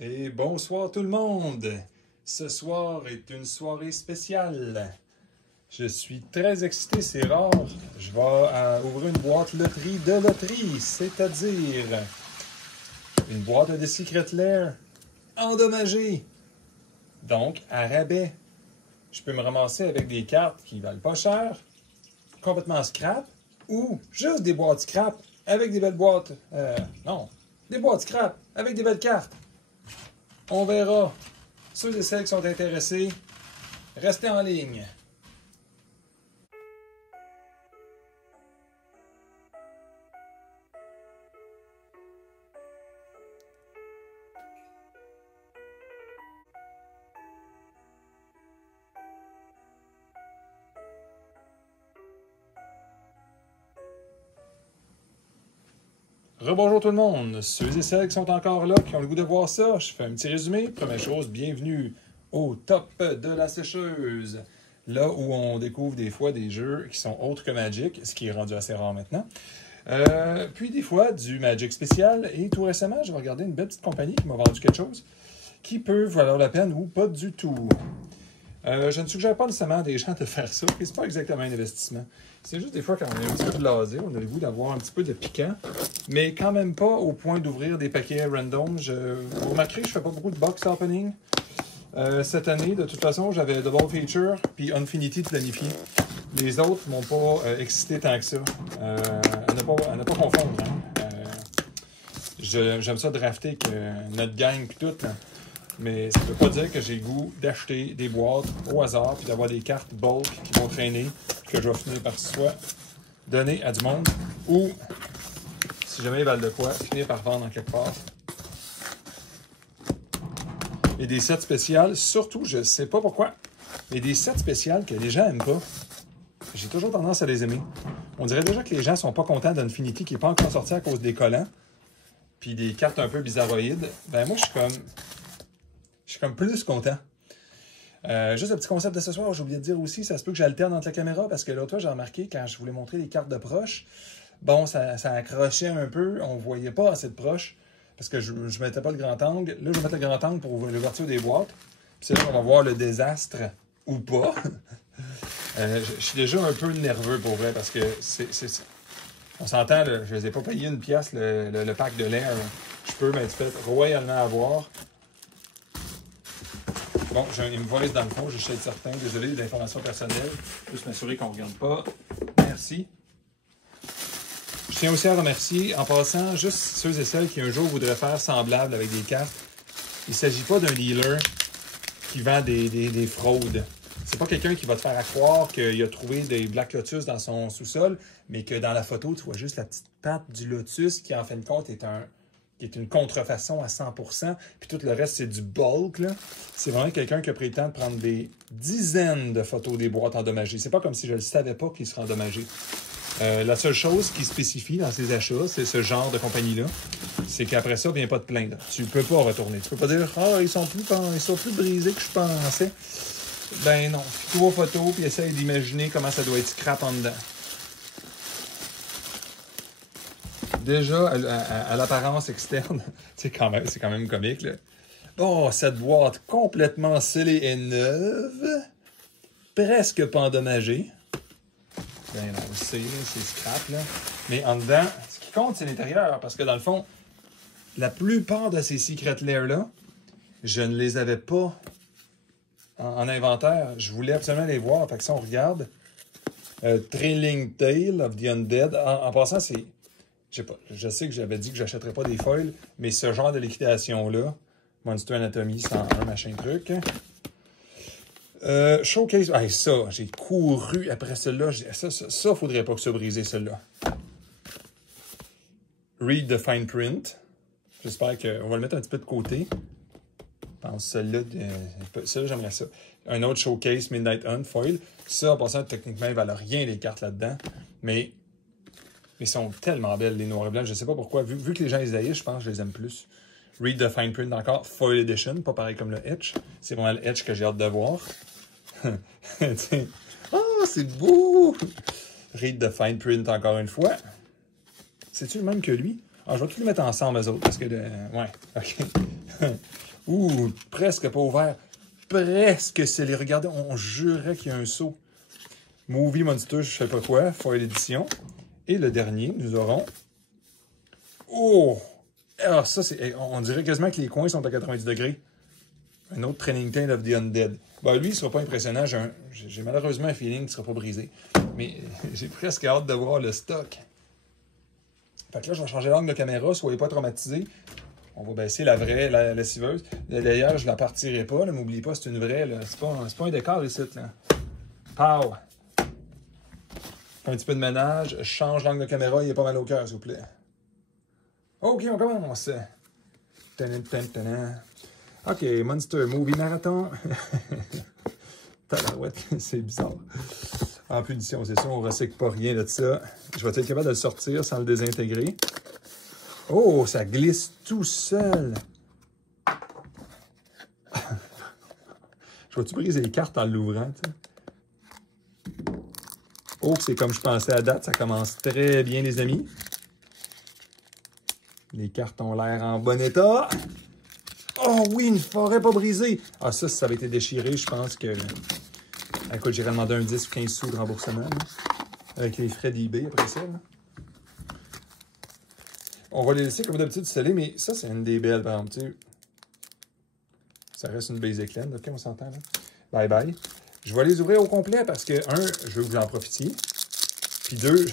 Et bonsoir tout le monde! Ce soir est une soirée spéciale. Je suis très excité, c'est rare. Je vais ouvrir une boîte loterie de loterie, c'est-à-dire une boîte de Secret Lair endommagée. Donc, à rabais. Je peux me ramasser avec des cartes qui valent pas cher, complètement scrap, ou juste des boîtes scrap avec des belles boîtes. Non, des boîtes scrap avec des belles cartes. On verra. Ceux et celles qui sont intéressés, restez en ligne. Rebonjour tout le monde, ceux et celles qui sont encore là, qui ont le goût de voir ça, je fais un petit résumé. Première chose, bienvenue au top de la sécheuse. Là où on découvre des fois des jeux qui sont autres que Magic, ce qui est rendu assez rare maintenant. Puis des fois du Magic spécial. Et tout récemment, j'ai regardé une belle petite compagnie qui m'a vendu quelque chose qui peut valoir la peine ou pas du tout. Je ne suggère pas nécessairement à des gens de faire ça, c'est pas exactement un investissement. C'est juste des fois quand on est un petit peu blasé, on a le goût d'avoir un petit peu de piquant, mais quand même pas au point d'ouvrir des paquets random. Vous remarquerez que je fais pas beaucoup de box opening. Cette année, de toute façon, j'avais Double Feature puis Infinity de planifié. Les autres m'ont pas excité tant que ça. À ne pas confondre. Hein. J'aime ça drafter que notre gang puis tout. Hein. Mais ça ne veut pas dire que j'ai le goût d'acheter des boîtes au hasard puis d'avoir des cartes bulk qui vont traîner, que je vais finir par soit donner à du monde ou, si jamais ils valent de quoi, finir par vendre en quelque part. Et des sets spéciales, surtout, je ne sais pas pourquoi, mais des sets spéciales que les gens n'aiment pas, j'ai toujours tendance à les aimer. On dirait déjà que les gens ne sont pas contents d'Infinity qui n'est pas encore sorti à cause des collants puis des cartes un peu bizarroïdes. Ben moi, je suis comme plus content. Juste un petit concept de ce soir, j'ai oublié de dire aussi, ça se peut que j'alterne entre la caméra parce que l'autre fois, j'ai remarqué quand je voulais montrer les cartes de proche, bon, ça accrochait un peu, on ne voyait pas assez de proche parce que je ne mettais pas le grand angle. Là, je vais mettre le grand angle pour l'ouverture des boîtes. Puis c'est là qu'on va voir le désastre ou pas. Je suis déjà un peu nerveux pour vrai parce que on s'entend, là, je ne les ai pas payé une pièce le pack de l'air. Je peux m'être fait royalement avoir. Bon, j'ai un invoice dans le fond, je suis certain. Désolé des informations personnelles. Juste m'assurer qu'on ne regarde pas. Merci. Je tiens aussi à remercier, en passant, juste ceux et celles qui un jour voudraient faire semblable avec des cartes. Il ne s'agit pas d'un dealer qui vend des fraudes. C'est pas quelqu'un qui va te faire croire qu'il a trouvé des Black Lotus dans son sous-sol, mais que dans la photo, tu vois juste la petite patte du Lotus qui, en fin de compte, est une contrefaçon à 100%, puis tout le reste, c'est du bulk. C'est vraiment quelqu'un qui a pris le temps de prendre des dizaines de photos des boîtes endommagées. C'est pas comme si je ne savais pas qu'ils seraient endommagés. La seule chose qui spécifie dans ces achats, c'est ce genre de compagnie-là, c'est qu'après ça, viens pas te plaindre. Tu peux pas retourner. Tu peux pas dire « Ah, ils sont plus brisés que je pensais. » Ben non. Fais-toi aux photos, puis essaye d'imaginer comment ça doit être scrap en dedans. Déjà, à l'apparence externe, c'est quand même comique, là. Oh, cette boîte complètement scellée et neuve, presque pas endommagée. Ben non, c'est scrap, là. Mais en dedans, ce qui compte, c'est l'intérieur, parce que dans le fond, la plupart de ces Secret Lair-là, je ne les avais pas en inventaire. Je voulais absolument les voir, fait que si on regarde, Trailing Tale of the Undead, en passant, c'est... Je sais que j'avais dit que je n'achèterais pas des foils, mais ce genre de liquidation-là, Monster Anatomy 101, machin truc. Showcase. Hey, ça, j'ai couru après celle-là. Ça, faudrait pas que ça brise, celle-là. Read the fine print. J'espère qu'on va le mettre un petit peu de côté. Je pense celle-là, j'aimerais ça. Un autre Showcase Midnight Hunt foil. Ça, en passant, techniquement, il ne valent rien les cartes là-dedans. Mais ils sont tellement belles, les noirs et blancs. Je ne sais pas pourquoi. Vu que les gens les haïssent, je pense que je les aime plus. Read the Fine Print encore. Foil Edition. Pas pareil comme le Etch. C'est vraiment le Etch que j'ai hâte de voir. Oh, c'est beau! Read the Fine Print encore une fois. C'est-tu le même que lui? Ah, je vais tout les mettre ensemble, eux autres, parce que... Ouais, OK. Ouh, presque pas ouvert. Presque scellé. Regardez, on jurait qu'il y a un saut. Movie Monster, je sais pas quoi, foil édition. Et le dernier, nous aurons... Oh! Ah, ça, c'est... On dirait quasiment que les coins sont à 90 degrés. Un autre Training Tale of the Undead. Ben, lui, il sera pas impressionnant. J'ai malheureusement un feeling qu'il sera pas brisé. Mais j'ai presque hâte de voir le stock. Fait que là, je vais changer l'angle de caméra, soyez pas traumatisés. On va baisser la vraie, la lessiveuse. D'ailleurs, je la partirai pas, n'oubliez pas, c'est une vraie. C'est pas un décor ici, là. Pow! Un petit peu de ménage, je change l'angle de caméra, il est pas mal au cœur, s'il vous plaît. OK, on commence. OK, Monster Movie Marathon. Tabarouette, c'est bizarre. En punition, c'est ça, on ne recycle pas rien de ça. Je vais être capable de le sortir sans le désintégrer. Oh, ça glisse tout seul. Je vais-tu briser les cartes en l'ouvrant, tu sais? Oh, c'est comme je pensais à date, ça commence très bien, les amis. Les cartes ont l'air en bon état. Oh oui, une forêt pas brisée. Ah, ça, si ça avait été déchiré, je pense que... Écoute, j'irais demander un 10 ou 15 sous de remboursement, là, avec les frais d'eBay après ça. Là. On va les laisser comme d'habitude sceller, mais ça, c'est une des belles, par exemple. Tu sais. Ça reste une basic land, OK, on s'entend là. Bye bye. Je vais les ouvrir au complet parce que, un, je veux que vous en profitiez. Puis deux, il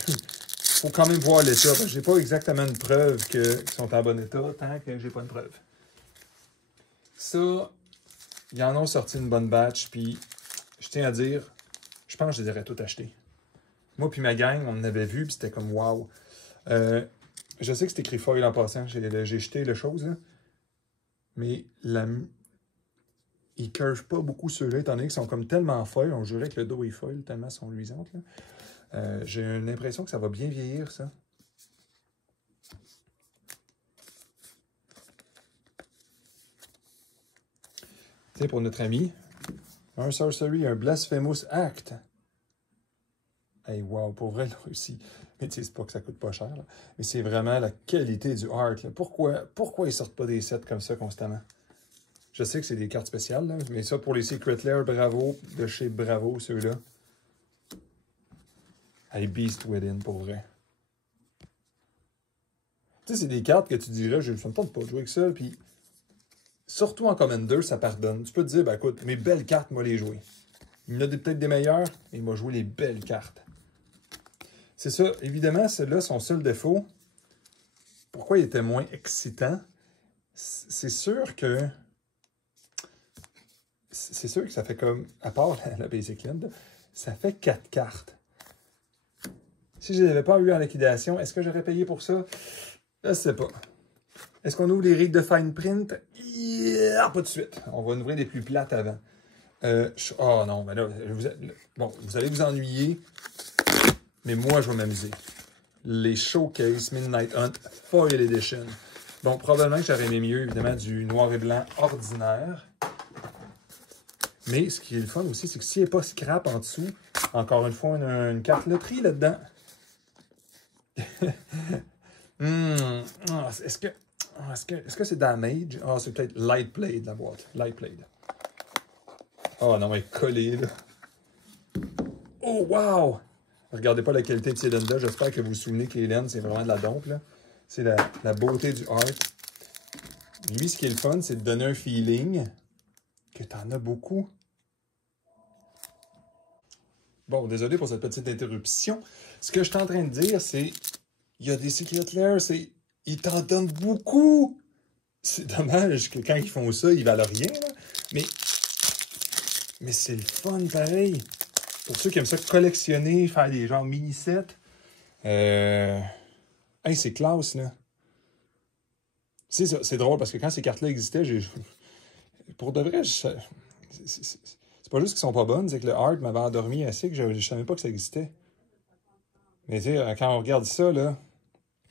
faut quand même voir l'état, parce que j'ai pas exactement une preuve qu'ils sont en bon état tant que j'ai pas une preuve. Ça, ils en ont sorti une bonne batch, puis je tiens à dire, je pense que je les aurais tout achetés. Moi puis ma gang, on en avait vu, puis c'était comme wow. Je sais que c'est écrit foil en passant, j'ai jeté les choses, là. Mais ils curvent pas beaucoup ceux-là, étant donné qu'ils sont comme tellement foil, on jurait que le dos est foil, tellement ils sont luisantes. J'ai une impression que ça va bien vieillir, ça. Tu sais, pour notre ami, un Sorcery, un Blasphemous Act. Hey, wow, pour vrai, là aussi. Mais tu sais, c'est pas que ça coûte pas cher, là. Mais c'est vraiment la qualité du art, là. Pourquoi ils sortent pas des sets comme ça constamment? Je sais que c'est des cartes spéciales, là, mais ça, pour les Secret Lair, bravo, de chez Bravo, ceux-là. Hey, Beast Within, pour vrai. Tu sais, c'est des cartes que tu dirais, je ne me tente pas de jouer avec ça, puis surtout en Commander, ça pardonne. Tu peux te dire, ben écoute, mes belles cartes, moi les jouer. Il y en a peut-être des meilleures, mais il m'a joué les belles cartes. C'est ça, évidemment, celle-là, son seul défaut, pourquoi il était moins excitant, c'est sûr que ça fait comme, à part la Basic Land, ça fait 4 cartes. Si je ne les avais pas eu en liquidation, est-ce que j'aurais payé pour ça? Je ne sais pas. Est-ce qu'on ouvre les règles de fine print? Yeah, pas de suite. On va ouvrir des plus plates avant. Oh non, mais là, vous allez vous ennuyer, mais moi, je vais m'amuser. Les Showcase Midnight Hunt Foil Edition. Bon, probablement que j'aurais aimé mieux, évidemment, du noir et blanc ordinaire. Mais ce qui est le fun aussi, c'est que s'il n'y a pas scrap en dessous, encore une fois, on a une carte loterie là-dedans. Est-ce que c'est Damage? Ah, c'est peut-être Light Blade, la boîte. Light Blade. Oh non, elle est collée, là. Oh, wow! Regardez pas la qualité de ces laines-là. J'espère que vous vous souvenez que les laines, c'est vraiment de la dompe, là. C'est la beauté du art. Lui, ce qui est le fun, c'est de donner un feeling que tu en as beaucoup. Bon, désolé pour cette petite interruption. Ce que je suis en train de dire, c'est il y a des Secret Lair, ils t'en donnent beaucoup. C'est dommage que quand ils font ça, ils valent rien, là. Mais c'est le fun, pareil. Pour ceux qui aiment ça collectionner, faire des genres mini-sets. Hey, c'est classe, là. C'est drôle parce que quand ces cartes-là existaient, pour de vrai, c'est pas juste qu'ils sont pas bonnes, c'est que le art m'avait endormi assez que je savais pas que ça existait. Mais tu sais, quand on regarde ça, là,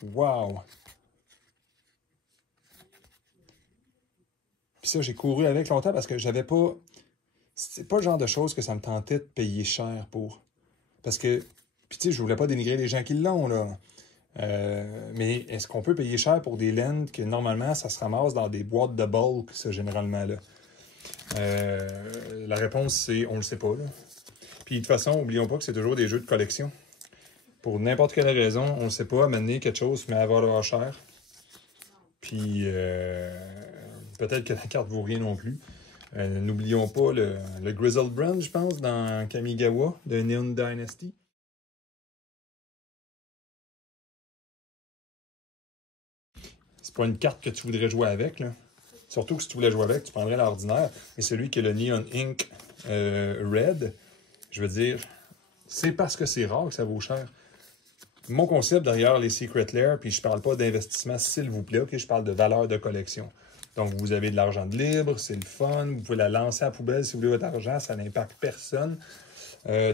wow! Puis ça, j'ai couru avec longtemps parce que j'avais pas... C'est pas le genre de choses que ça me tentait de payer cher pour. Parce que, puis tu sais, je voulais pas dénigrer les gens qui l'ont, là. Mais est-ce qu'on peut payer cher pour des laines que normalement ça se ramasse dans des boîtes de bulk, ça, généralement là? La réponse c'est on le sait pas là. Puis de toute façon, n'oublions pas que c'est toujours des jeux de collection. Pour n'importe quelle raison, on ne sait pas amener quelque chose mais à valoir cher. Puis peut-être que la carte vaut rien non plus. N'oublions pas le Grizzled Brand, je pense, dans Kamigawa de Neon Dynasty. C'est pas une carte que tu voudrais jouer avec, là. Surtout que si tu voulais jouer avec, tu prendrais l'ordinaire. Et celui qui est le Neon Ink Red, je veux dire, c'est parce que c'est rare que ça vaut cher. Mon concept derrière les Secret Lair, puis je parle pas d'investissement, s'il vous plaît, ok, je parle de valeur de collection. Donc, vous avez de l'argent de libre, c'est le fun, vous pouvez la lancer à la poubelle si vous voulez votre argent, ça n'impacte personne.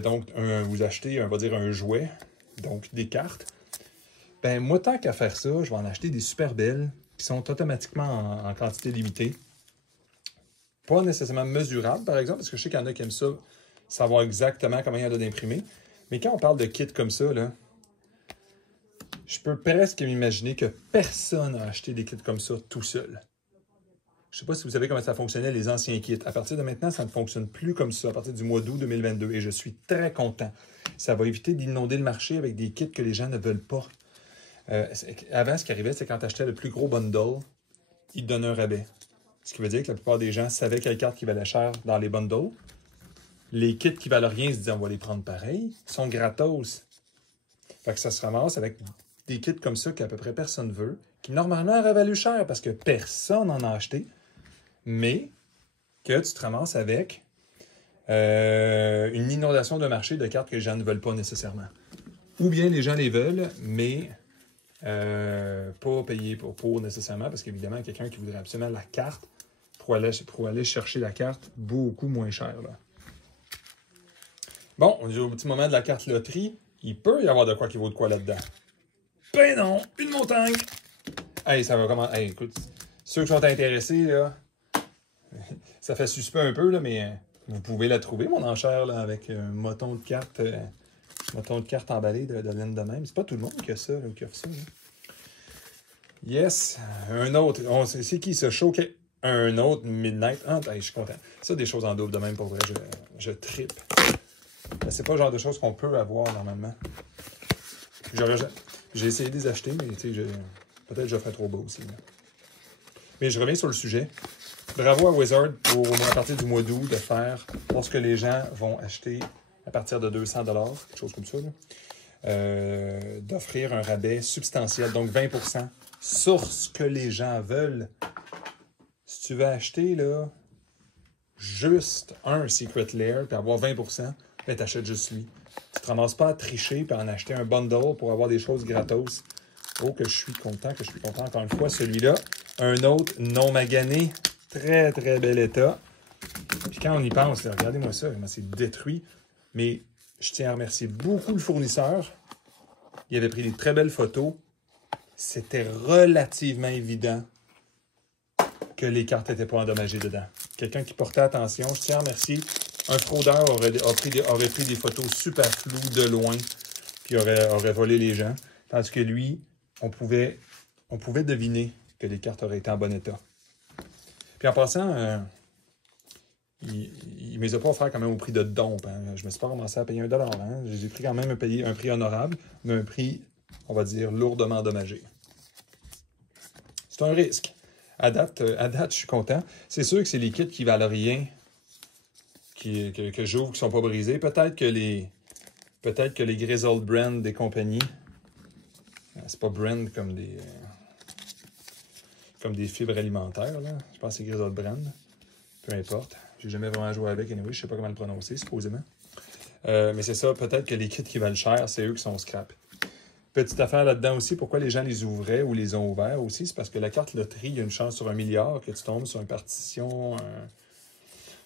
Donc, vous achetez, on va dire, un jouet, donc des cartes. Ben, moi, tant qu'à faire ça, je vais en acheter des super belles qui sont automatiquement en quantité limitée. Pas nécessairement mesurables, par exemple, parce que je sais qu'il y en a qui aiment ça, savoir exactement comment il y en a d'imprimés. Mais quand on parle de kits comme ça, là, je peux presque m'imaginer que personne n'a acheté des kits comme ça tout seul. Je ne sais pas si vous savez comment ça fonctionnait, les anciens kits. À partir de maintenant, ça ne fonctionne plus comme ça, à partir du mois d'août 2022. Et je suis très content. Ça va éviter d'inonder le marché avec des kits que les gens ne veulent pas. Avant, ce qui arrivait, c'est quand tu achetais le plus gros bundle, ils te donnaient un rabais. Ce qui veut dire que la plupart des gens savaient quelle carte qui valait cher dans les bundles. Les kits qui valent rien, ils se disaient on va les prendre pareil. Ils sont gratos. Fait que ça se ramasse avec des kits comme ça qu'à peu près personne veut, qui normalement auraient valu cher parce que personne n'en a acheté, mais que tu te ramasses avec une inondation de marché de cartes que les gens ne veulent pas nécessairement. Ou bien les gens les veulent, mais pas payer pour nécessairement, parce qu'évidemment, quelqu'un qui voudrait absolument la carte pour aller chercher la carte beaucoup moins cher. Là. Bon, on est au petit moment de la carte loterie. Il peut y avoir de quoi qui vaut de quoi là-dedans. Ben non, une montagne! Hey, ça va comment? Hey, écoute, ceux qui sont intéressés, là, ça fait suspect un peu, là, mais vous pouvez la trouver, mon enchère, là, avec un moton de carte emballé de laine de même. C'est pas tout le monde qui a ça, là, qui offre ça. Là. Yes, un autre. C'est qui ça? Showcase. Un autre Midnight. Ah, je suis content. Ça, des choses en double de même, pour vrai, je trippe. C'est pas le genre de choses qu'on peut avoir normalement. J'ai essayé de les acheter, mais peut-être que je ferais trop beau aussi. Là. Mais je reviens sur le sujet. Bravo à Wizard pour, à partir du mois d'août, de faire, lorsque les gens vont acheter à partir de 200 $, quelque chose comme ça, d'offrir un rabais substantiel, donc 20% sur ce que les gens veulent. Si tu veux acheter là, juste un Secret Lair et avoir 20%, ben, tu achètes juste lui. Tu ne te ramasses pas à tricher et en acheter un bundle pour avoir des choses gratos. Oh, que je suis content encore une fois. Celui-là, un autre non magané, très très bel état. Puis quand on y pense, là, regardez-moi ça, c'est détruit. Mais je tiens à remercier beaucoup le fournisseur. Il avait pris des très belles photos. C'était relativement évident que les cartes n'étaient pas endommagées dedans. Quelqu'un qui portait attention, je tiens à remercier. Un fraudeur aurait pris des photos super floues de loin, puis aurait volé les gens. Tandis que lui, on pouvait deviner que les cartes auraient été en bon état. Puis en passant, il ne me les a pas offerts quand même au prix de dompe. Hein. Je ne me suis pas commencé à payer $1. Hein. J'ai pris quand même un prix honorable, mais un prix, on va dire, lourdement endommagé. C'est un risque. À date, je suis content. C'est sûr que c'est les kits qui valent rien que j'ouvre, qui ne sont pas brisés. Peut-être que les Grizzled Brand des compagnies, c'est pas brand comme des fibres alimentaires. Là. Je pense que c'est Grizzled Brand. Peu importe. J'ai jamais vraiment joué avec. Anyway, je sais pas comment le prononcer, supposément. Mais c'est ça, peut-être que les kits qui valent cher, c'est eux qui sont scrap. Petite affaire là-dedans aussi, pourquoi les gens les ouvraient ou les ont ouverts aussi, c'est parce que la carte loterie, il y a une chance sur 1 milliard que tu tombes sur une partition,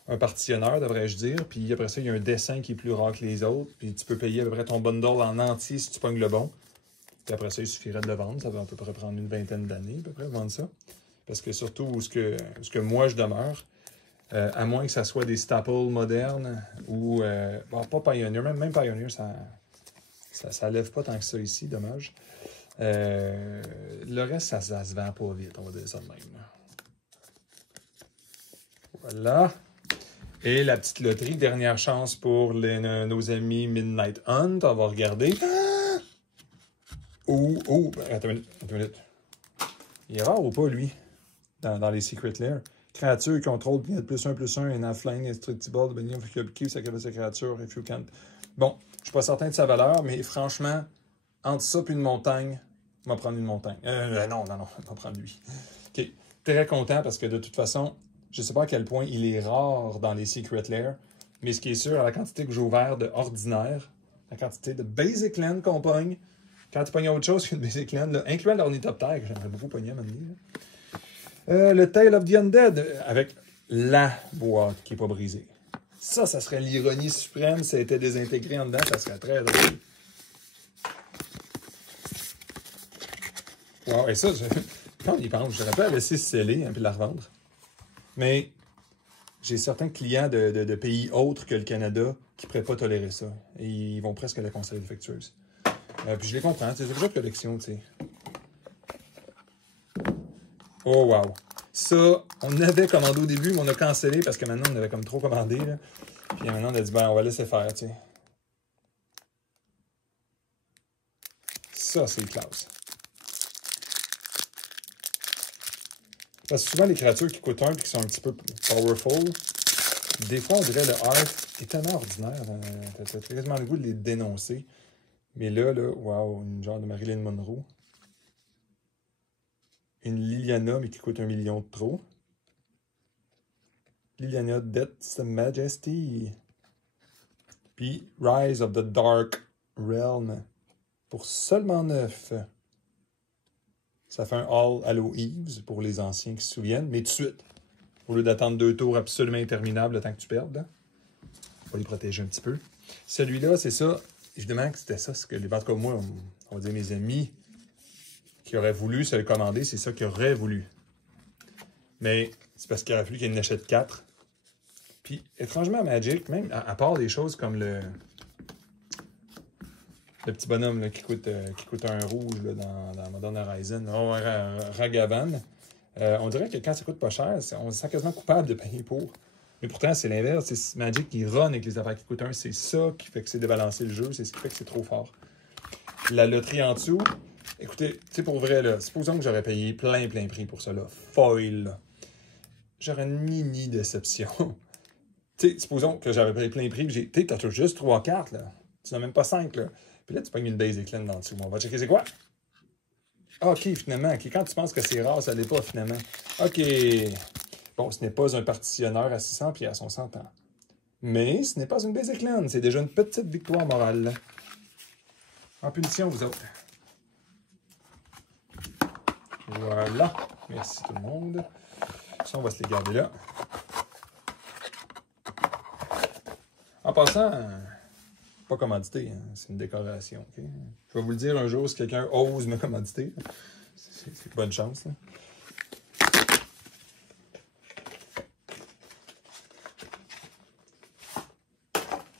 un partitionneur, devrais-je dire, puis après ça, il y a un dessin qui est plus rare que les autres, puis tu peux payer à peu près ton bundle en entier si tu pognes le bon. Puis après ça, il suffirait de le vendre, ça va à peu près prendre une vingtaine d'années, à peu près, vendre ça. Parce que surtout, où ce que moi je demeure, à moins que ça soit des staples modernes, ou, bon, pas Pioneer, même Pioneer, ça lève pas tant que ça ici, dommage. Le reste, ça se vend pas vite, on va dire ça de même. Voilà. Et la petite loterie, dernière chance pour nos amis Midnight Hunt. On va regarder. Attends une minute. Il est rare ou pas, lui, dans les Secret Lair? Créature, contrôle, +1/+1, and flying indestructible, the beginning of your keep, sacrifice sa créature, if you can't. Bon, je suis pas certain de sa valeur, mais franchement, entre ça et une montagne, on va prendre une montagne. Non, on va prendre lui. OK. Très content parce que de toute façon, je sais pas à quel point il est rare dans les Secret Lair, mais ce qui est sûr, à la quantité que j'ai ouvert de ordinaire, la quantité de Basic Land qu'on pogne, quand tu pognes autre chose qu'une Basic Land, là, incluant l'ornithoptère, que j'aimerais beaucoup pogner à m'amener. Le Tale of the Undead, avec la boîte qui n'est pas brisée. Ça serait l'ironie suprême. Ça a été désintégré en dedans, ça serait très drôle. Wow, et ça, quand on y pense, j'aurais pas à laisser sceller et la revendre. Mais j'ai certains clients de pays autres que le Canada qui ne pourraient pas tolérer ça. Et ils vont presque la considérer défectueuse. Puis je les comprends, c'est déjà de collection, tu sais. Oh, wow! Ça, on avait commandé au début, mais on a cancellé parce que maintenant, on avait comme trop commandé. Là. Puis maintenant, on a dit, ben, on va laisser faire, tu sais. Ça, c'est classe. Parce que souvent, les créatures qui coûtent 1 et qui sont un petit peu powerful, des fois, on dirait le art est tellement ordinaire. T'as quasiment le goût de les dénoncer. Mais là, wow, une genre de Marilyn Monroe. Une Liliana, mais qui coûte 1 million de trop. Liliana Death's Majesty. Puis Rise of the Dark Realm. Pour seulement 9. Ça fait un All Hallow Eves pour les anciens qui se souviennent. Mais tout de suite, au lieu d'attendre 2 tours absolument interminables le temps que tu perdes, là, on va les protéger un petit peu. Celui-là, c'est ça. Évidemment que c'était ça. Ce que les banques comme moi, on va dire mes amis qui auraient voulu se le commander, c'est ça qu'ils auraient voulu. Mais c'est parce qu'il aurait fallu qu'il y en achète 4. Puis, étrangement, Magic, même à part des choses comme le petit bonhomme là, qui coûte un rouge là, dans Modern Horizon, Ragavan, on dirait que quand ça coûte pas cher, on se sent quasiment coupable de payer pour. Mais pourtant, c'est l'inverse. C'est Magic qui run avec les affaires qui coûtent 1. C'est ça qui fait que c'est débalancé le jeu. C'est ce qui fait que c'est trop fort. La loterie en dessous, écoutez, tu sais, pour vrai, là, supposons que j'aurais payé plein prix pour ça, là. Foil, là. J'aurais une mini déception. Tu sais, supposons que j'avais payé plein prix, puis tu as juste 3 cartes, là. Tu n'as même pas 5, là. Puis là, tu pognes une Basic Land en dessous. On va checker c'est quoi? OK, finalement. OK, quand tu penses que c'est rare, ça l'est pas, finalement. OK. Bon, ce n'est pas un partitionneur à 600 puis à son 100 ans. Mais ce n'est pas une Basic Land. C'est déjà une petite victoire morale, là. En punition, vous autres. Voilà. Merci tout le monde. Ça, on va se les garder là. En passant, pas commandité, hein, c'est une décoration. Okay? Je vais vous le dire un jour si quelqu'un ose me commanditer. C'est bonne chance. Là.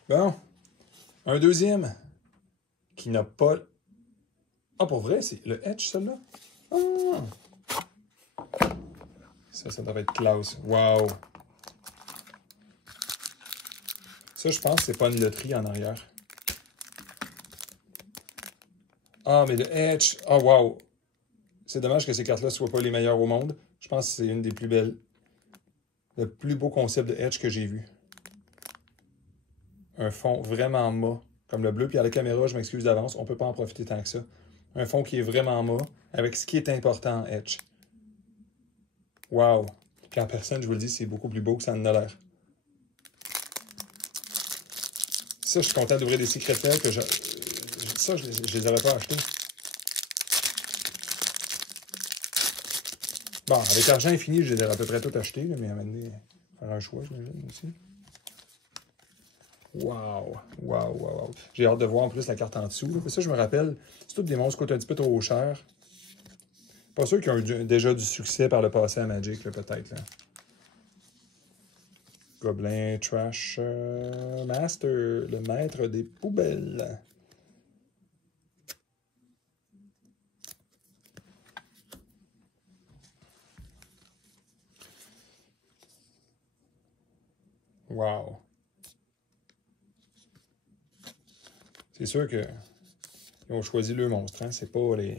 Bon. Un deuxième qui n'a pas... Ah, pour vrai, c'est le Etch, celui-là? Ah! Ça devrait être classe. Wow! Ça, je pense que c'est pas une loterie en arrière. Ah, mais le Etch! Ah, wow! C'est dommage que ces cartes-là ne soient pas les meilleures au monde. Je pense que c'est une des plus belles. Le plus beau concept de Etch que j'ai vu. Un fond vraiment mat, comme le bleu. Puis à la caméra, je m'excuse d'avance, on ne peut pas en profiter tant que ça. Un fond qui est vraiment mat, avec ce qui est important en Etch. Wow! Puis en personne, je vous le dis, c'est beaucoup plus beau que ça en a l'air. Ça, je suis content d'ouvrir des Secret Lair que ça, je les aurais pas achetés. Bon, avec l'argent infini, je les aurais à peu près tout achetés, mais à un moment donné, faire un choix, j'imagine aussi. Wow! Wow, wow, wow. J'ai hâte de voir en plus la carte en dessous. Ça, je me rappelle, c'est tous des monstres qui coûtent un petit peu trop cher. Pas sûr qu'ils ont eu déjà du succès par le passé à Magic, peut-être. Gobelin Trash Master, le maître des poubelles. Wow! C'est sûr qu'ils ont choisi le monstre, hein? C'est pas les...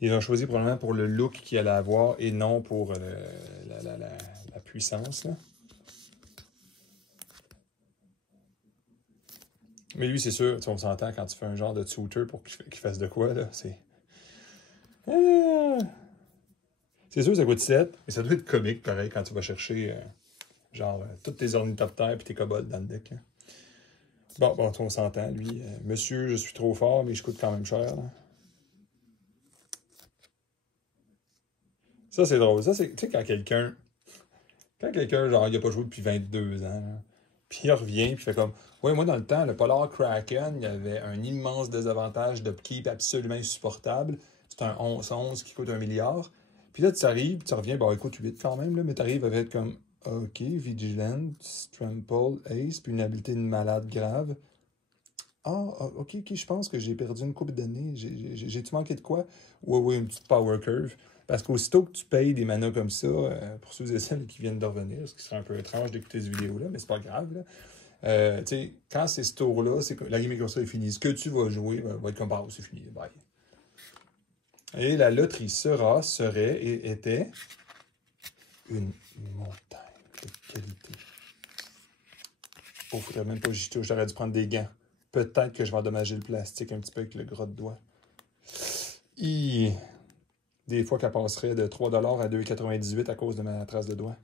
Ils ont choisi probablement pour le look qu'il allait avoir et non pour la puissance, là. Mais lui, c'est sûr, on s'entend quand tu fais un genre de tutor pour qu'il fasse de quoi, là, c'est... C'est sûr, ça coûte 7, mais ça doit être comique, pareil, quand tu vas chercher, tous tes ornithoptères et tes kobolds dans le deck, hein. Bon, on s'entend, lui. Monsieur, je suis trop fort, mais je coûte quand même cher, là. Ça, c'est drôle. Ça, c'est, tu sais, quand quelqu'un, genre, il n'a pas joué depuis 22 ans, là, puis il revient, puis il fait comme, ouais, moi, dans le temps, le Polar Kraken, il y avait un immense désavantage d'upkeep absolument insupportable. C'est un 11 qui coûte 1 milliard. Puis là, tu arrives, tu reviens, bon, écoute, 8 quand même, là, mais tu arrives avec comme, OK, Vigilant, Trample, Ace, puis une habilité de malade grave. OK, je pense que j'ai perdu une couple d'années. J'ai-tu manqué de quoi? Oui, une petite power curve. Parce qu'aussitôt que tu payes des manas comme ça, pour ceux et celles qui viennent de revenir, ce qui serait un peu étrange d'écouter cette vidéo-là, mais c'est pas grave, là. Tu sais, quand c'est ce tour-là, c'est que la game comme ça est finie. Ce que tu vas jouer va être comme, bah, c'est fini, bye. Et la loterie serait et était une montagne de qualité. Oh, faudrait même pas que j'y touche, j'aurais dû prendre des gants. Peut-être que je vais endommager le plastique un petit peu avec le gros de doigt. Des fois qu'elle passerait de 3 $ à 2,98 à cause de ma trace de doigt.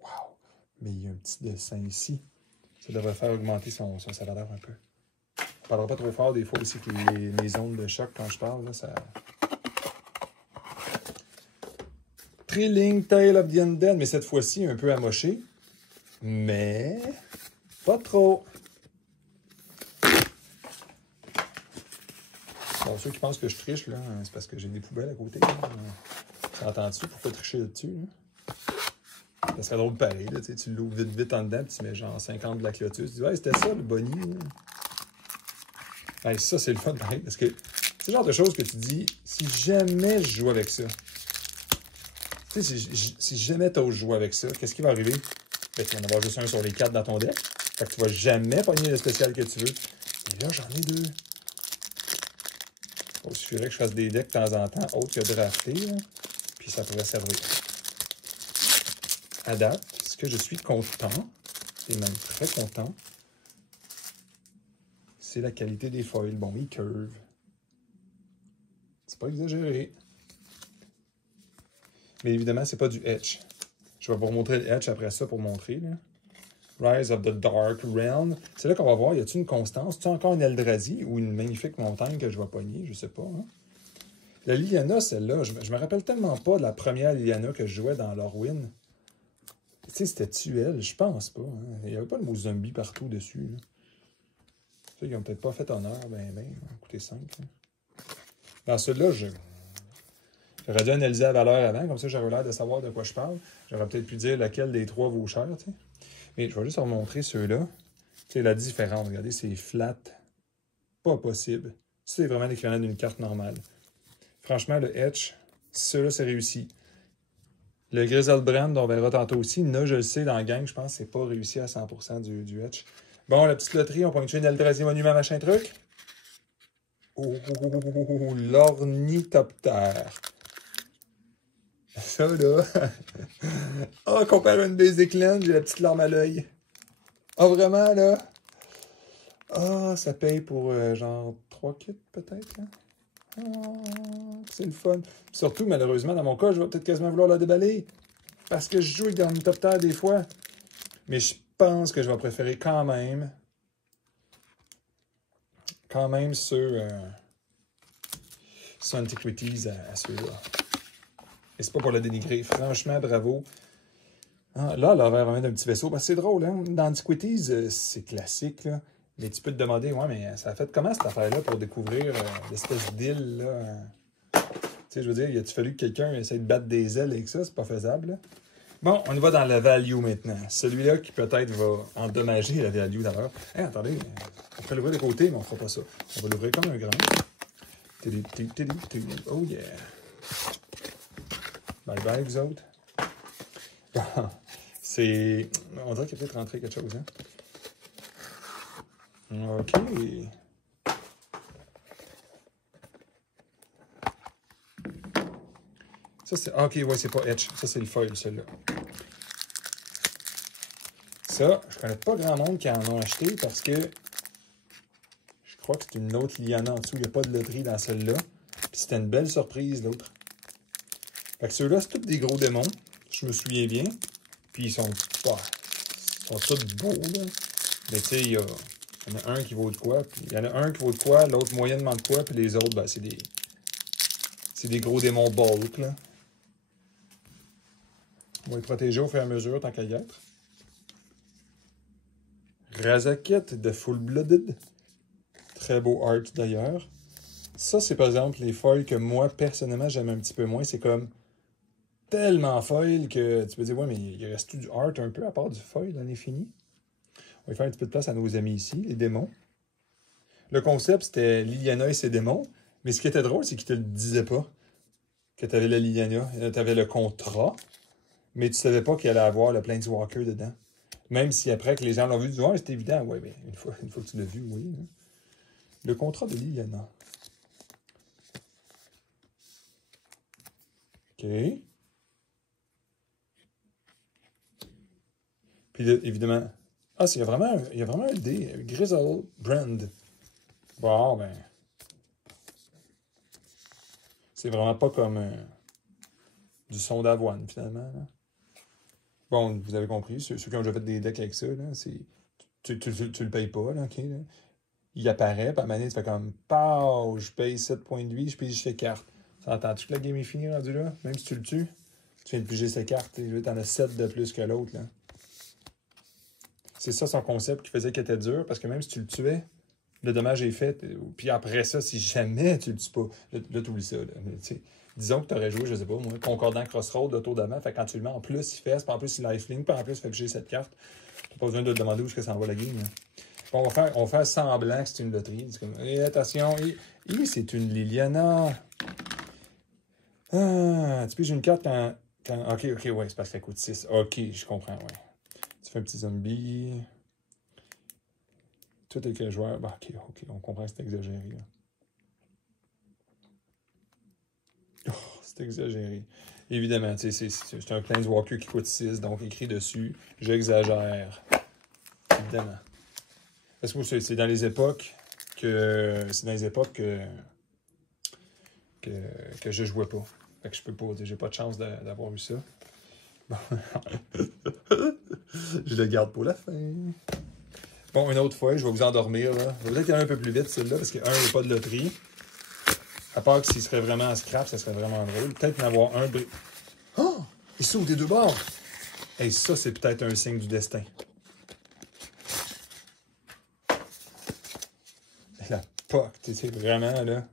Wow! Mais il y a un petit dessin ici. Ça devrait faire augmenter sa valeur un peu. On ne parlera pas trop fort des fois aussi que les ondes de choc quand je parle, là, ça... Trilling Tale of the Undead, mais cette fois-ci un peu amoché. Mais pas trop. Bon, ceux qui pensent que je triche, là, c'est parce que j'ai des poubelles à côté. T'entends-tu? Pourquoi tricher là-dessus? Là? Ça serait drôle pareil. Là, tu l'ouvres vite en dedans, puis tu mets genre 50 Black Lotus. Tu dis, ouais, c'était ça le bonnie. Ça, c'est le fun pareil. Parce que c'est le genre de choses que tu dis, si jamais je joue avec ça, tu sais, si jamais tu oses jouer avec ça, qu'est-ce qui va arriver? Ben, tu vas en avoir juste un sur les 4 dans ton deck. Fait que tu vas jamais pogner le spécial que tu veux. Et là, j'en ai 2. Il suffirait que je fasse des decks de temps en temps, autres que drafter, là, puis ça pourrait servir. À date, ce que je suis content, et même très content, c'est la qualité des foils. Bon, ils curvent. C'est pas exagéré. Mais évidemment, c'est pas du etch. Je vais vous remontrer le etch après ça pour montrer, là. Rise of the Dark Realm. C'est là qu'on va voir, y a-t-il une constance? Tu as encore une Eldrazi ou une magnifique montagne que je vais pogner? Je sais pas, hein? La Liliana, celle-là, je me rappelle tellement pas de la première Liliana que je jouais dans Lorwyn. Tu sais, c'était-tu elle? Je pense pas, hein? Il n'y avait pas le mot zombie partout dessus, là. Tu sais, ils n'ont peut-être pas fait honneur, ben, coûté 5. Là. Dans celui-là, j'aurais dû analyser la valeur avant, comme ça j'aurais l'air de savoir de quoi je parle. J'aurais peut-être pu dire laquelle des trois vaut cher, tu sais. Mais je vais juste vous montrer ceux-là. C'est la différence. Regardez, c'est flat. Pas possible. C'est vraiment l'équivalent d'une carte normale. Franchement, le etch, ceux-là, c'est réussi. Le Griselbrand, on verra tantôt aussi. Là, je le sais, dans la gang, je pense que c'est pas réussi à 100% du etch. Bon, la petite loterie, on ponctue une Eldrazi Monument, machin truc. Oh, l'ornithoptère. Ça, là. Oh, comparé à une Basic Land, j'ai la petite larme à l'œil. Ah, oh, vraiment, là? Ah, oh, ça paye pour genre 3 kits, peut-être, là? Oh, c'est le fun. Surtout, malheureusement, dans mon cas, je vais peut-être quasiment vouloir la déballer. Parce que je joue avec l'ornithoptère des fois. Mais je pense que je vais préférer quand même ceux Antiquities à ceux-là. Et c'est pas pour le dénigrer. Franchement, bravo. Ah, là, l'horaire remet d'un petit vaisseau. Ben, c'est drôle, hein? Dans Antiquities, c'est classique, là. Mais tu peux te demander, ouais, mais ça a fait comment cette affaire-là pour découvrir l'espèce d'île, là? Tu sais, je veux dire, il a-tu fallu que quelqu'un essaie de battre des ailes avec ça? C'est pas faisable, là. Bon, on y va dans la value maintenant. Celui-là qui peut-être va endommager la value d'ailleurs. Hey, attendez, on peut l'ouvrir de côté, mais on ne fera pas ça. On va l'ouvrir comme un grand. Oh yeah! Bye bye, vous autres. C'est On dirait qu'il est peut-être rentré quelque chose, hein? OK. Ça, c'est... OK, ouais, c'est pas etch. Ça, c'est le foil, celui-là. Ça, je connais pas grand monde qui en a acheté parce que je crois que c'est une autre Liliana en dessous. Il n'y a pas de loterie dans celle-là. Puis c'était une belle surprise, l'autre. Fait que ceux-là, c'est tous des gros démons. Je me souviens bien. Puis ils sont tous beaux, là. Mais tu sais, il y en a un qui vaut de quoi. Puis il y en a un qui vaut de quoi, l'autre moyennement de quoi. Puis les autres, ben, c'est des gros démons bulk, là. On va les protéger au fur et à mesure, tant qu'à y être. Razaketh de Full Blooded. Très beau art, d'ailleurs. Ça, c'est par exemple les foils que moi, personnellement, j'aime un petit peu moins. C'est comme tellement foil que tu peux dire, ouais, mais il reste du art un peu à part du foil dans l'infini. On va faire un petit peu de place à nos amis ici, les démons. Le concept, c'était Liliana et ses démons. Mais ce qui était drôle, c'est qu'ils te le disaient pas. Que tu avais la Liliana, tu avais le contrat, mais tu savais pas qu'il allait avoir le Planeswalker dedans. Même si après que les gens l'ont vu, ils disent, ouais, c'est évident. Ouais, mais une fois que tu l'as vu, oui. Hein. Le contrat de Liliana. OK. Puis là, évidemment... Ah, il y a vraiment un dé. Grizzle Brand. Bon, ben... C'est vraiment pas comme du son d'avoine, finalement. Là. Bon, vous avez compris. Ceux qui ont déjà fait des decks avec ça, là, c'est... Tu le payes pas, là, OK? Là. Il apparaît, puis à un moment donné, tu fais comme... Pow! Je paye 7 points de vie, je paye ses cartes. Ça entend-tu que la game est finie, rendu là? Même si tu le tues, tu viens de piger ses cartes. Tu en as 7 de plus que l'autre, là. C'est ça son concept qui faisait qu'il était dur, parce que même si tu le tuais, le dommage est fait. Puis après ça, si jamais tu le tues pas, là, tu oublies ça. Là. Mais, disons que tu aurais joué, je sais pas, moi, Concordant Crossroad de tour d'avant, fait quand tu le mets en plus, il fesse, puis en plus, il lifelink, puis en plus, il fait piger cette carte. Tu n'as pas besoin de te demander où est-ce que ça envoie la game. Là. Bon, on va faire semblant que c'est une loterie. C'est comme, attention, c'est une Liliana. Ah, tu piges une carte quand... OK, ouais, c'est parce qu'elle coûte 6. OK, je comprends, ouais. Tu fais un petit zombie. Tout est quel joueur. Bah, OK, on comprend que c'est exagéré. Là. Oh, c'est exagéré. Évidemment, c'est un Planeswalker qui coûte 6, donc écrit dessus, j'exagère. Évidemment. Parce que c'est dans les époques que je jouais pas. Fait que je peux pas, j'ai pas de chance d'avoir eu ça. Bon. Je le garde pour la fin. Bon, une autre fois, je vais vous endormir. Là. Peut-être qu'il y en a un peu plus vite, celle-là, parce qu'un, il n'y a pas de loterie. À part que s'il serait vraiment en scrap, ça serait vraiment drôle. Peut-être en avoir un... Oh! Il s'ouvre des deux bords! Et ça, c'est peut-être un signe du destin. La POC, tu sais, vraiment, là.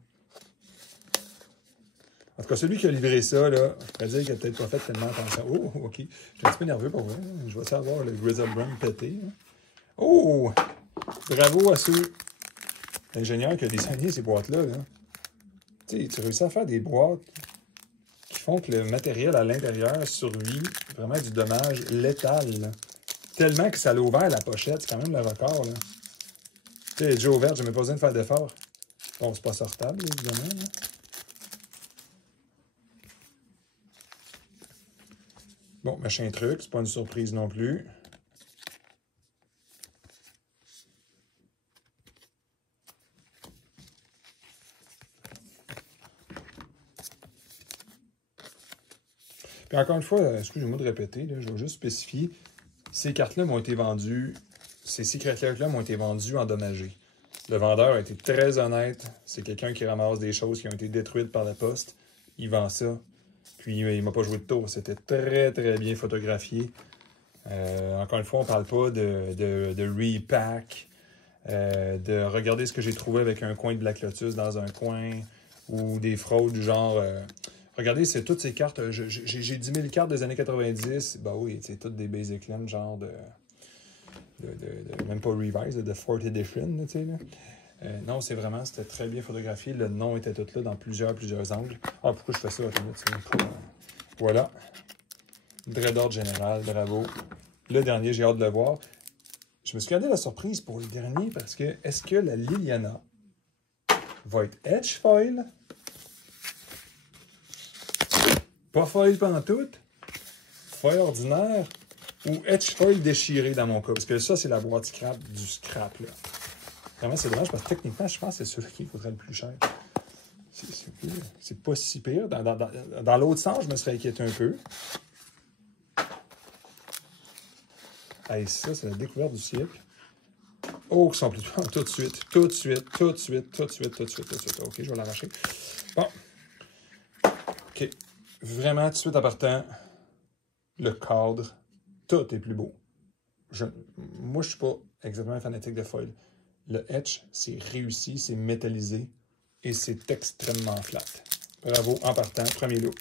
En tout cas, celui qui a livré ça, là, je pourrais dire qu'il n'a peut-être pas fait tellement attention. Oh, OK. Je suis un petit peu nerveux pour vrai. Je vais savoir le Grizzle Brand pété. Hein. Oh! Bravo à ceux ingénieurs qui ont designé ces boîtes-là. Là. Tu réussis à faire des boîtes qui font que le matériel à l'intérieur survit vraiment du dommage létal. Là. Tellement que ça l'a ouvert la pochette. C'est quand même le record. Là. Tu sais, elle est déjà ouverte, je n'ai même pas besoin de faire d'effort. Bon, c'est pas sortable, évidemment. Là. Bon, machin truc, c'est pas une surprise non plus. Puis encore une fois, excusez-moi de répéter, là, je vais juste spécifier, ces cartes-là m'ont été vendues, ces Secret Lair-là m'ont été vendues endommagées. Le vendeur a été très honnête, c'est quelqu'un qui ramasse des choses qui ont été détruites par la poste, il vend ça, puis il m'a pas joué de tour, c'était très très bien photographié. Encore une fois, on parle pas de repack, de regarder ce que j'ai trouvé avec un coin de Black Lotus dans un coin, ou des fraudes du genre... regardez, c'est toutes ces cartes. J'ai 10 000 cartes des années 90. Bah oui, c'est toutes des Basic Land, genre même pas Revise, de 4th Edition, tu sais, là. Non, c'était très bien photographié. Le nom était tout là dans plusieurs angles. Ah, pourquoi je fais ça? Voilà. Dreadord général, bravo. le dernier, j'ai hâte de le voir. Je me suis gardé la surprise pour le dernier parce que est-ce que la Liliana va être edge foil? Pas foil pantoute? Foil ordinaire? Ou edge foil déchiré dans mon cas? Parce que ça, c'est la boîte scrap du scrap, là. Vraiment, c'est dommage parce que techniquement, je pense que c'est celui qui coûterait le plus cher. C'est pas si pire. Dans l'autre sens, je me serais inquiété un peu. Hey, ça, c'est la découverte du siècle. Oh, qui sont plus tout de suite, tout de suite, tout de suite, tout de suite, tout de suite, tout de suite. OK, je vais l'arracher. Bon. OK. Vraiment, tout de suite en partant, le cadre, tout est plus beau. Moi, je suis pas exactement un fanatique de foil. Le etch, c'est réussi, c'est métallisé et c'est extrêmement flat. Bravo, en partant, premier look.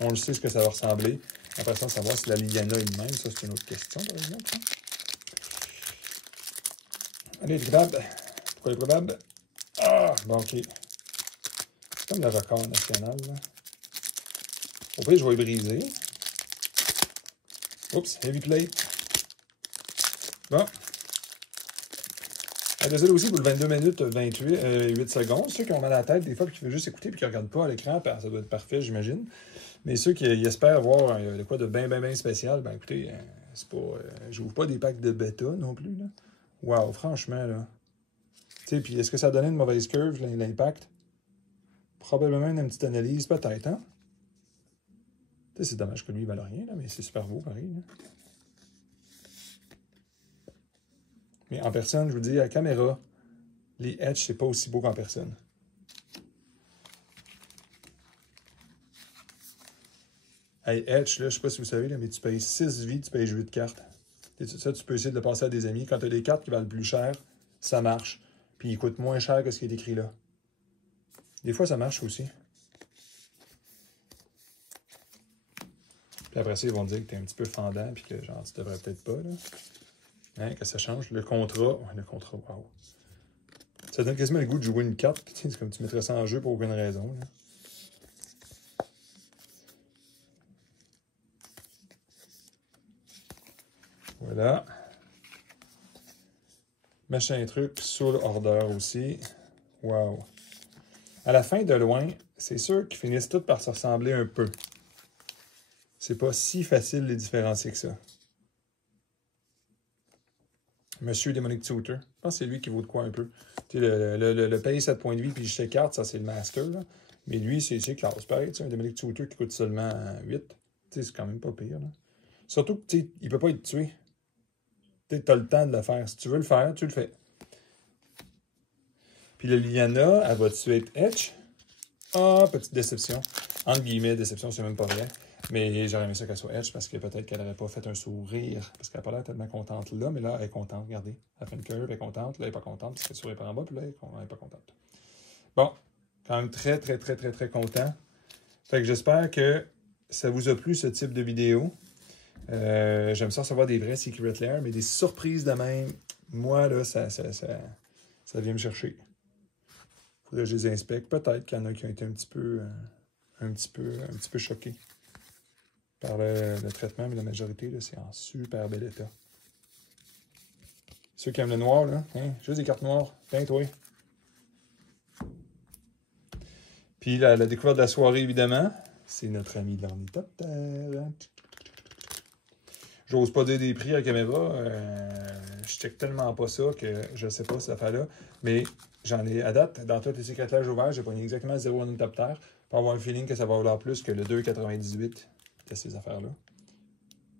On le sait ce que ça va ressembler. Après ça, savoir si la Liliana est le même. Ça, c'est une autre question, par exemple. Allez, les probables. Pourquoi les probables? Ah, bon, OK. C'est comme le record national, là. Au pire, je vais le briser. Oups, heavy plate. Bon. Désolé aussi pour le 22 minutes 8 secondes. Ceux qui ont mal à la tête, des fois, qui veulent juste écouter et qui ne regardent pas à l'écran, ça doit être parfait, j'imagine. Mais ceux qui espèrent avoir de quoi de bien spécial, ben écoutez, c'est pas. J'ouvre pas des packs de bêta non plus, là. Wow, franchement, là. Tu sais, puis est-ce que ça a donné une mauvaise curve, l'impact? Probablement une petite analyse, peut-être, hein? Tu sais, c'est dommage que lui, il ne vale rien, là, mais c'est super beau, pareil, là. Mais en personne, je vous dis, à la caméra, les etchs, c'est pas aussi beau qu'en personne. Hey, etch, là, je sais pas si vous savez, là, mais tu payes 6 vies, tu payes 8 cartes. Ça, tu peux essayer de le passer à des amis. Quand tu as des cartes qui valent plus cher, ça marche. Puis ils coûtent moins cher que ce qui est écrit là. Des fois, ça marche aussi. Puis après ça, ils vont dire que tu es un petit peu fendant, puis que genre, tu devrais peut-être pas, là. Hein, que ça change. Le contrat, wow. Ça donne quasiment le goût de jouer une carte. C'est comme tu mettrais ça en jeu pour aucune raison, là. Voilà. Machin truc, soul order aussi. Wow. À la fin, de loin, c'est sûr qu'ils finissent tous par se ressembler un peu. C'est pas si facile de les différencier que ça. Monsieur Demonic Tutor. Je pense que c'est lui qui vaut de quoi un peu. Tu sais, le paye 7.8 puis je carte, ça c'est le master. Là. Mais lui, c'est classe. Pareil, un Demonic Tutor qui coûte seulement 8. C'est quand même pas pire. Là. Surtout que il ne peut pas être tué. Tu as le temps de le faire. Si tu veux le faire, tu le fais. Puis la Liliana, elle va tuer être Etch. Ah, petite déception. Entre guillemets, déception, c'est même pas vrai. Mais j'aurais aimé ça qu'elle soit Edge parce que peut-être qu'elle n'aurait pas fait un sourire. Parce qu'elle n'a pas l'air tellement contente là, mais là, elle est contente. Regardez. Elle fait une curve, elle est contente. Là, elle n'est pas contente parce qu'elle sourit par en bas, puis là, elle n'est pas contente. Bon. Quand même très content. Fait que j'espère que ça vous a plu, ce type de vidéo. J'aime ça recevoir des vrais Secret Lair, mais des surprises de même. Moi, là, ça vient me chercher. Faudrait que je les inspecte. Peut-être qu'il y en a qui ont été un petit peu choqués par le traitement, mais la majorité, c'est en super bel état. Ceux qui aiment le noir, là, hein, juste des cartes noires, peins-toi. Puis la découverte de la soirée, évidemment, c'est notre ami l'ornithoptère. J'ose pas dire des prix à la caméra. Je check tellement pas ça que je sais pas cette affaire-là. Mais j'en ai à date, dans tous les secrétaires ouverts, j'ai pogné exactement 0 ornithoptère pour avoir un feeling que ça va valoir plus que le 2,98 de ces affaires-là.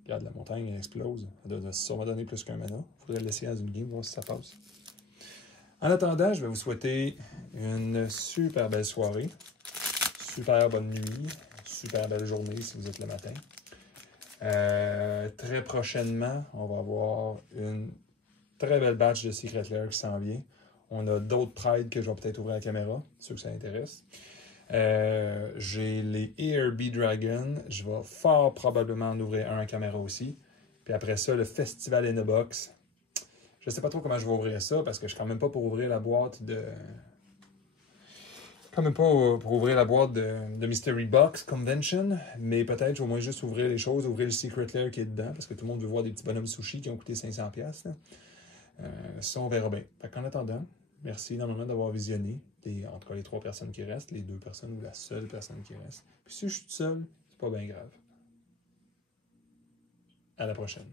Regarde, la montagne elle explose. Elle doit sûrement donner plus qu'un mana. Il faudrait le laisser dans une game, voir si ça passe. En attendant, je vais vous souhaiter une super belle soirée, super bonne nuit, super belle journée si vous êtes le matin. Très prochainement, on va avoir une très belle batch de Secret Lair qui s'en vient. On a d'autres trades que je vais peut-être ouvrir à la caméra, ceux que ça intéresse. J'ai les ARB Dragon. Je vais fort probablement en ouvrir un à caméra aussi. Puis après ça, le Festival in a Box. Je ne sais pas trop comment je vais ouvrir ça parce que je ne suis quand même pas pour ouvrir la boîte de Quand même pas pour ouvrir la boîte de Mystery Box Convention, mais peut-être au moins juste ouvrir les choses, ouvrir le Secret Lair qui est dedans, parce que tout le monde veut voir des petits bonhommes sushi qui ont coûté 500$. Ça, on verra bien. Fait qu'en attendant, merci énormément d'avoir visionné, en tout cas les 3 personnes qui restent, les 2 personnes ou la seule personne qui reste. Puis si je suis tout seul, c'est pas bien grave. À la prochaine.